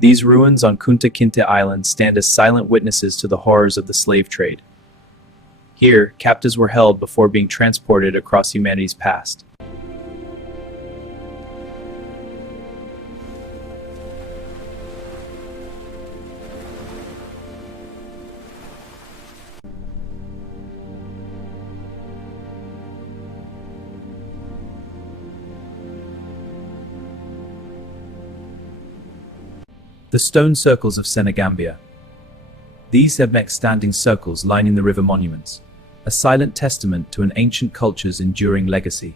These ruins on Kunta Kinte Island stand as silent witnesses to the horrors of the slave trade. Here, captives were held before being transported across humanity's past. The stone circles of Senegambia. These have standing circles lining the river monuments, a silent testament to an ancient culture's enduring legacy.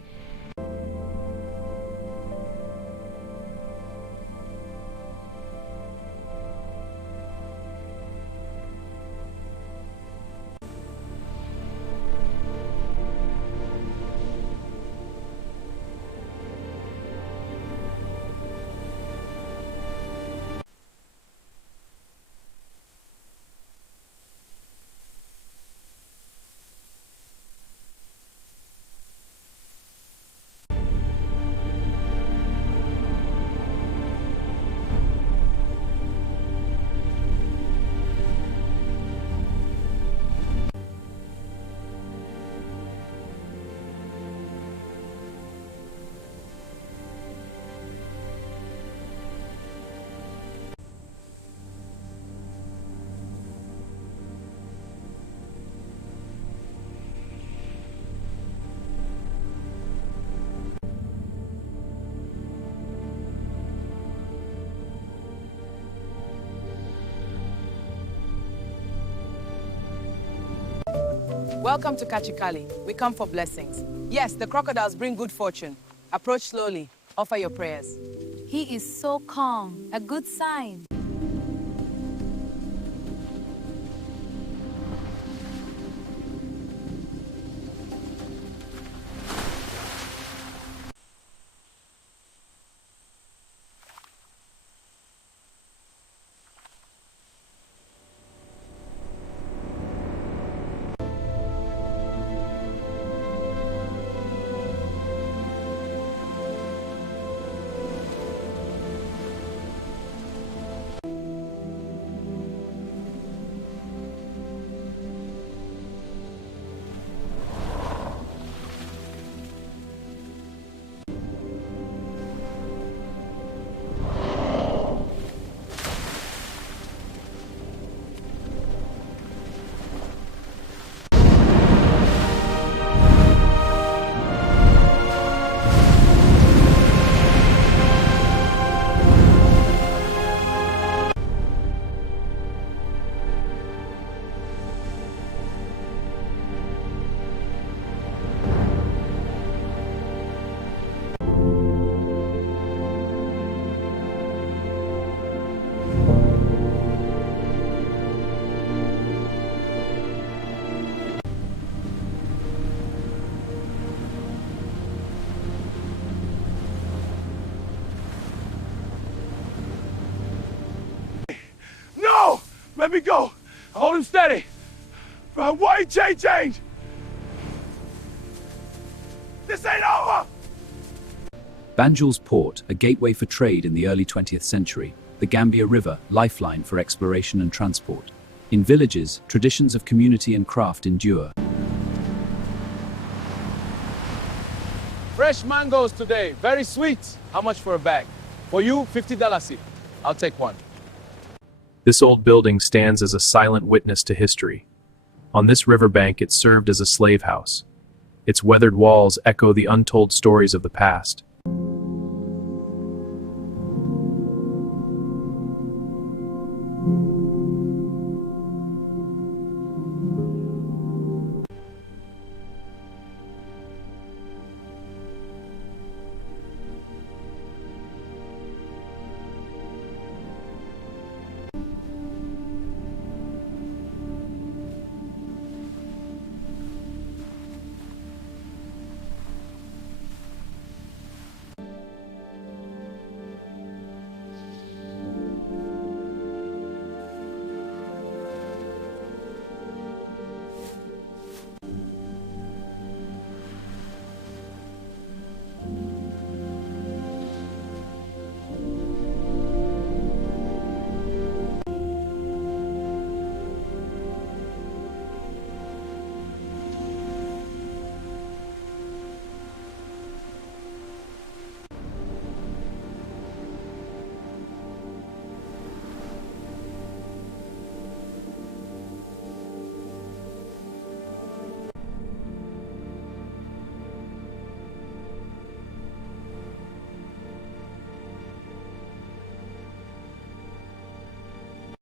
Welcome to Kachikali. We come for blessings. Yes, the crocodiles bring good fortune. Approach slowly. Offer your prayers. He is so calm, a good sign. Let me go. Hold him steady. Why you change? This ain't over! Banjul's port, a gateway for trade in the early 20th century, the Gambia River, lifeline for exploration and transport. In villages, traditions of community and craft endure. Fresh mangoes today, very sweet. How much for a bag? For you, $50 each. I'll take one. This old building stands as a silent witness to history. On this riverbank, it served as a slave house. Its weathered walls echo the untold stories of the past.